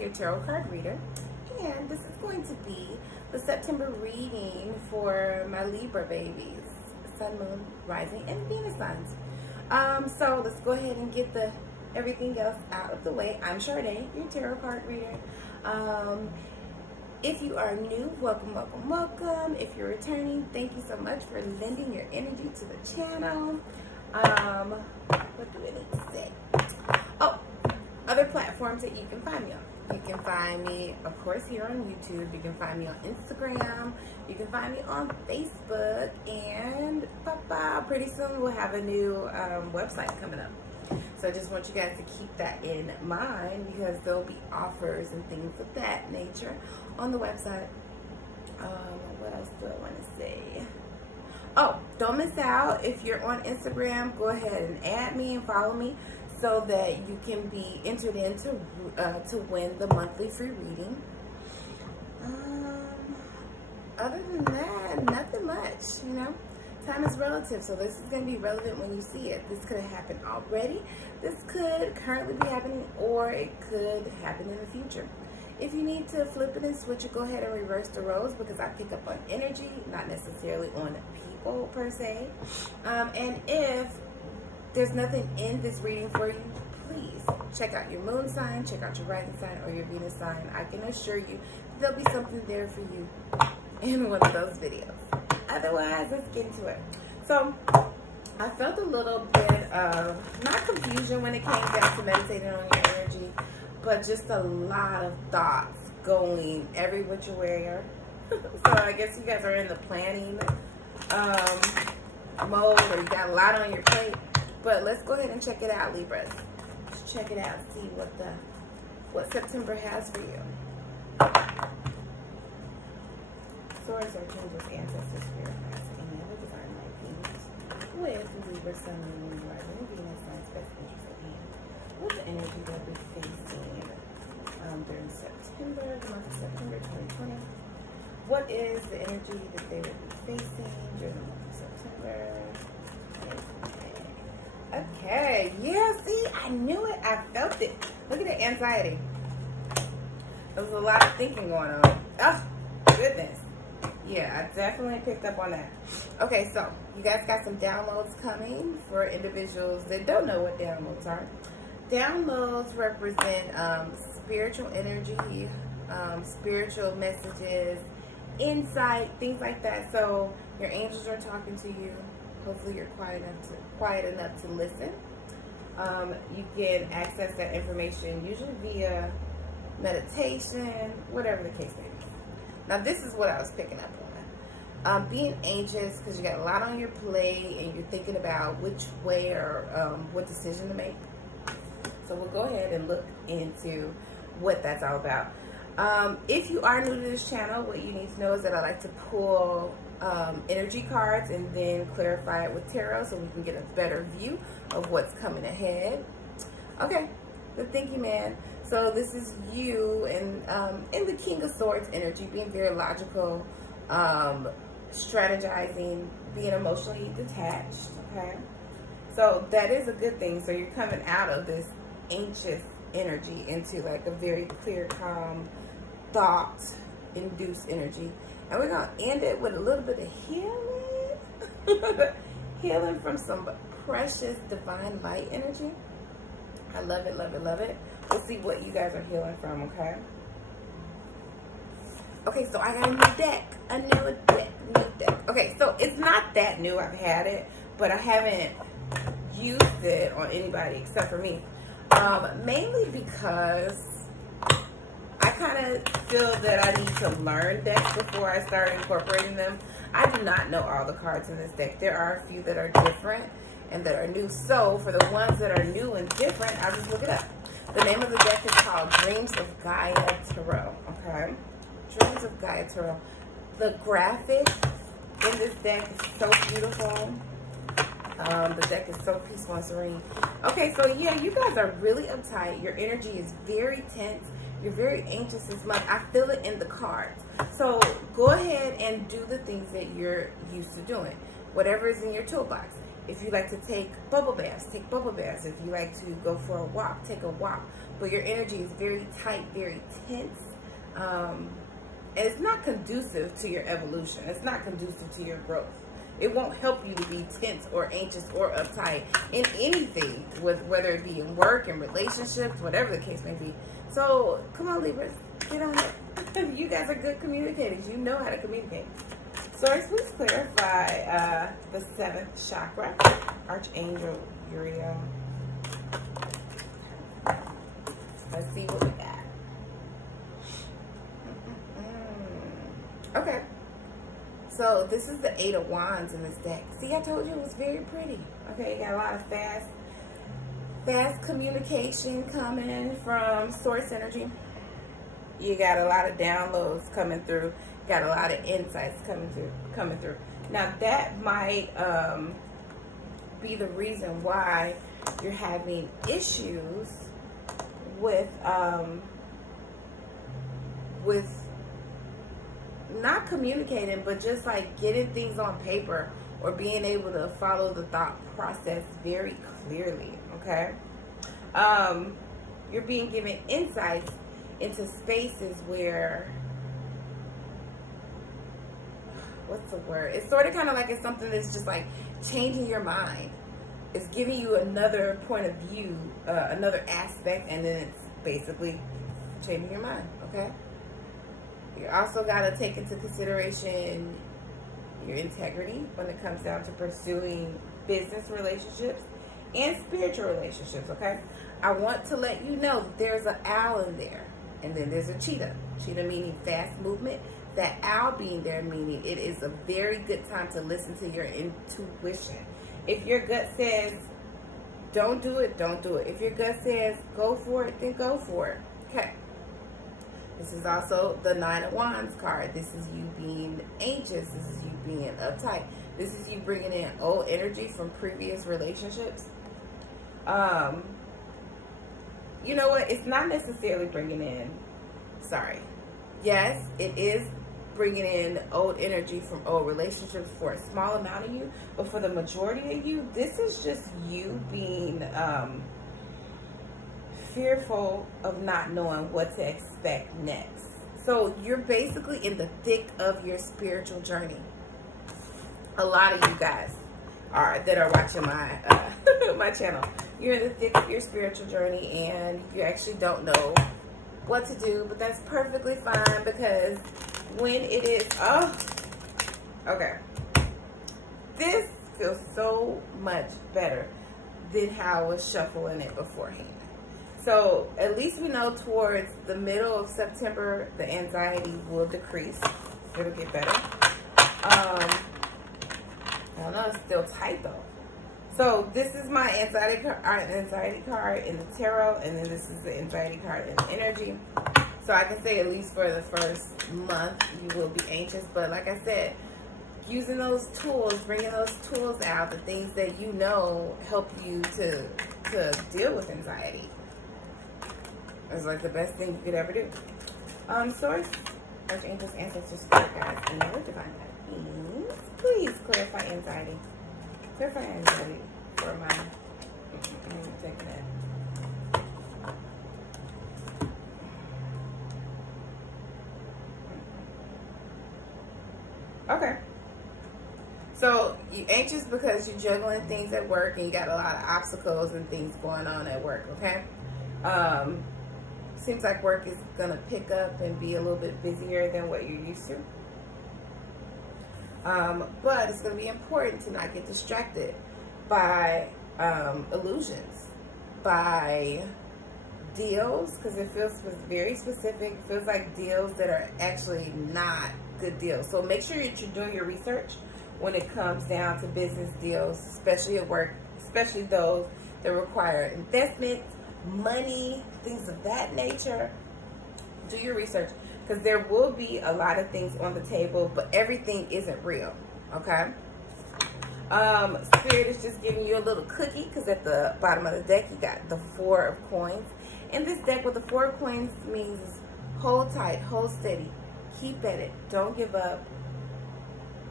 your tarot card reader, and this is going to be the September reading for my Libra babies, Sun, Moon, Rising, and Venus signs. So let's go ahead and get everything else out of the way. I'm Sade, your tarot card reader. If you are new, welcome, welcome, welcome. If you're returning, thank you so much for lending your energy to the channel. What do I need to say? Oh, other platforms that you can find me on. You can find me, of course, here on YouTube. You can find me on Instagram. You can find me on Facebook. And pretty soon we'll have a new website coming up. So I just want you guys to keep that in mind, because there'll be offers and things of that nature on the website. What else do I want to say? Oh, don't miss out. If you're on Instagram, go ahead and add me and follow me so that you can be entered in to win the monthly free reading. Other than that, nothing much, you know. Time is relative, so this is going to be relevant when you see it. This could have happened already. This could currently be happening, or it could happen in the future. If you need to flip it and switch it, go ahead and reverse the roles, because I pick up on energy, not necessarily on people per se. And if there's nothing in this reading for you, please check out your moon sign, check out your rising sign, or your Venus sign. I can assure you there'll be something there for you in one of those videos. Otherwise, let's get into it. So I felt a little bit of, not confusion when it came down to meditating on your energy, but just a lot of thoughts going every which way. So I guess you guys are in the planning mode, or you got a lot on your plate. But let's go ahead and check it out, Libras. Let's check it out, see what September has for you. Swords are tools of ancestors, spirit guides, and never divine light beings with Libra, Sun, Moon, Rising, and Venus signs best interest at hand. What's the energy that we're facing during September, the month of September 2020? What is the energy that they will be facing during the month of September 2020? Okay, yeah, see, I knew it, I felt it. Look at the anxiety. There was a lot of thinking going on. Oh, goodness. Yeah, I definitely picked up on that. Okay, so you guys got some downloads coming for individuals that don't know what downloads are. Downloads represent spiritual energy, spiritual messages, insight, things like that. So your angels are talking to you. Hopefully you're quiet enough to listen. You can access that information usually via meditation, whatever the case may be. Now, this is what I was picking up on. Being anxious because you got a lot on your plate and you're thinking about which way or what decision to make. So we'll go ahead and look into what that's all about. If you are new to this channel, what you need to know is that I like to pull energy cards and then clarify it with tarot so we can get a better view of what's coming ahead. Okay, the thinking man. So this is you and in the King of Swords energy, being very logical, strategizing, being emotionally detached, okay? So that is a good thing. So you're coming out of this anxious energy into like a very clear, calm, thought-induced energy. And we're going to end it with a little bit of healing. Healing from some precious divine light energy. I love it, love it, love it. We'll see what you guys are healing from, okay? Okay, so I got a new deck. A new deck. Okay, so it's not that new. I've had it, but I haven't used it on anybody except for me. Mainly because I kind of feel that I need to learn decks before I start incorporating them. I do not know all the cards in this deck. There are a few that are different and that are new. So for the ones that are new and different, I'll just look it up. The name of the deck is called Dreams of Gaia Tarot, okay? Dreams of Gaia Tarot. The graphics in this deck is so beautiful. The deck is so peaceful and serene. Okay, so yeah, you guys are really uptight. Your energy is very tense. You're very anxious this month. I feel it in the cards. So go ahead and do the things that you're used to doing. Whatever is in your toolbox. If you like to take bubble baths, take bubble baths. If you like to go for a walk, take a walk. But your energy is very tight, very tense. And it's not conducive to your evolution. It's not conducive to your growth. It won't help you to be tense or anxious or uptight in anything, whether it be in work, in relationships, whatever the case may be. So, come on, Libras, get on it. You guys are good communicators. You know how to communicate. Source, please clarify the 7th chakra, Archangel Uriel. Let's see what we got. Okay. So this is the 8 of Wands in this deck. See, I told you it was very pretty. Okay, you got a lot of fast communication coming from source energy. You got a lot of downloads coming through. Got a lot of insights coming through. Now that might be the reason why you're having issues with not communicating, but just like getting things on paper or being able to follow the thought process very clearly. Okay, you're being given insights into spaces where, what's the word? It's sort of kind of like it's something that's just like changing your mind. It's giving you another point of view, another aspect, and then it's basically changing your mind. Okay. You also got to take into consideration your integrity when it comes down to pursuing business relationships and spiritual relationships, okay? I want to let you know that there's an owl in there, and then there's a cheetah. Cheetah meaning fast movement. That owl being there meaning it is a very good time to listen to your intuition. If your gut says, don't do it, don't do it. If your gut says, go for it, then go for it, okay? This is also the 9 of Wands card. This is you being anxious. This is you being uptight. This is you bringing in old energy from previous relationships. You know what? It's not necessarily bringing in, yes, it is bringing in old energy from old relationships for a small amount of you. But for the majority of you, this is just you being fearful of not knowing what to expect next. So you're basically in the thick of your spiritual journey. A lot of you guys that are watching my my channel, you're in the thick of your spiritual journey and you actually don't know what to do, but that's perfectly fine, because when it is okay, this feels so much better than how I was shuffling it beforehand. So at least we know towards the middle of September, the anxiety will decrease. It'll get better. I don't know, it's still tight though. So this is my anxiety card in the tarot, and then this is the anxiety card in the energy. So I can say at least for the first month, you will be anxious. But like I said, using those tools, bringing those tools out, the things that you know help you to deal with anxiety, it's like the best thing you could ever do. Source, archangels, ancestors, spirit guides, and other divine beings, please clarify anxiety. Clarify anxiety for my. Let me take that. Okay. So you're anxious because you're juggling things at work and you got a lot of obstacles and things going on at work. Okay. Seems like work is going to pick up and be a little bit busier than what you're used to. But it's going to be important to not get distracted by illusions, by deals, because it feels very specific. It feels like deals that are actually not good deals. So make sure that you're doing your research when it comes down to business deals, especially at work, especially those that require investments, money, things of that nature. Do your research, because there will be a lot of things on the table, but everything isn't real. Okay. Spirit is just giving you a little cookie, because at the bottom of the deck you got the 4 of coins. In this deck, what the 4 of coins means is hold tight, hold steady, keep at it, don't give up.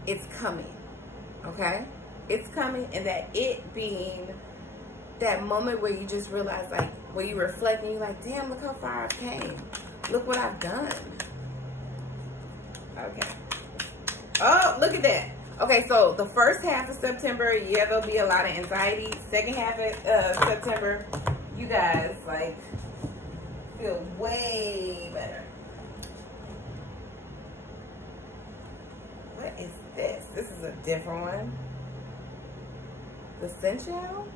It's coming. Okay. It's coming, and that it being that moment where you just realize, like, where you reflect and you're like, damn, look how far I've came. Look what I've done. Okay. Oh, look at that. Okay, so the first half of September, yeah, there'll be a lot of anxiety. Second half of September, you guys, like, feel way better. What is this? This is a different one. The Sensual?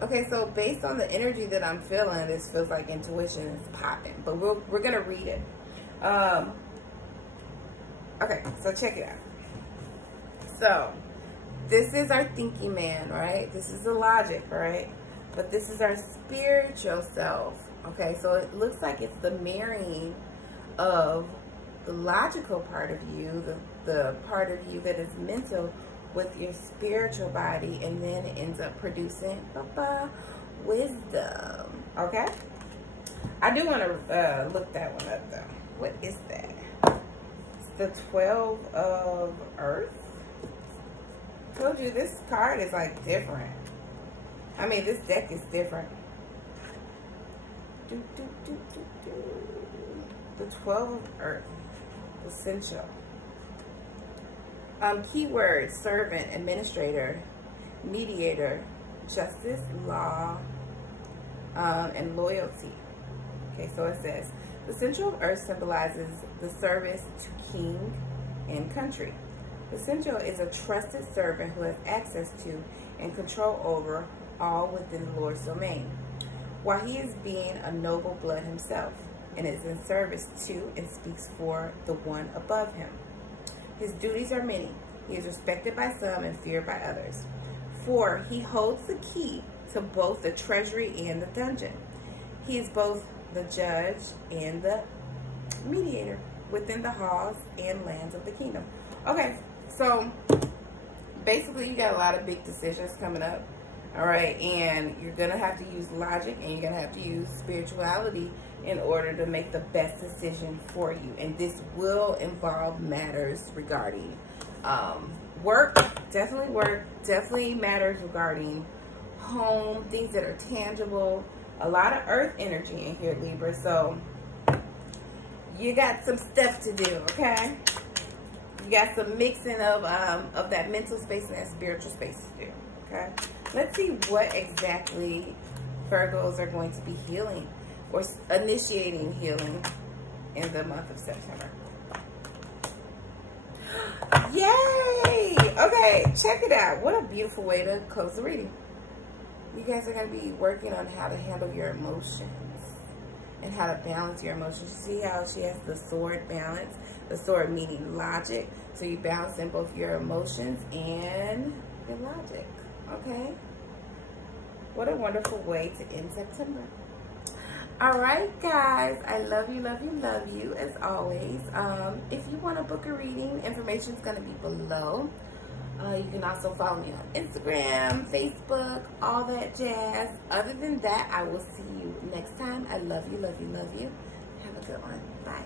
Okay, so based on the energy that I'm feeling, this feels like intuition is popping. But we're going to read it. Okay, so check it out. So, this is our thinking man, right? This is the logic, right? But this is our spiritual self. Okay, so it looks like it's the marrying of the logical part of you, the part of you that is mental, with your spiritual body, and then it ends up producing wisdom. Okay, I do want to look that one up though. What is that? It's the 12 of Earth. I told you this card is like different. I mean, this deck is different. The 12 of Earth, essential. Keyword: servant, administrator, mediator, justice, law, and loyalty. Okay, so it says, the Central of Earth symbolizes the service to king and country. The Central is a trusted servant who has access to and control over all within the Lord's domain, while he is being a noble blood himself, and is in service to and speaks for the one above him. His duties are many. He is respected by some and feared by others. For he holds the key to both the treasury and the dungeon. He is both the judge and the mediator within the halls and lands of the kingdom. Okay, so basically you got a lot of big decisions coming up. All right, and you're going to have to use logic, and you're going to have to use spirituality in order to make the best decision for you. And this will involve matters regarding work, definitely matters regarding home, things that are tangible. A lot of earth energy in here, Libra, so you got some stuff to do, okay? You got some mixing of that mental space and that spiritual space to do, okay? Let's see what exactly Virgos are going to be healing or initiating healing in the month of September. Yay! Okay, check it out. What a beautiful way to close the reading. You guys are going to be working on how to handle your emotions and how to balance your emotions. See how she has the sword balance? The sword meaning logic. So you balance in both your emotions and your logic. Okay? What a wonderful way to end September. All right, guys. I love you, love you, love you, as always. If you want to book a reading, information is going to be below. You can also follow me on Instagram, Facebook, all that jazz. Other than that, I will see you next time. I love you, love you, love you. Have a good one. Bye.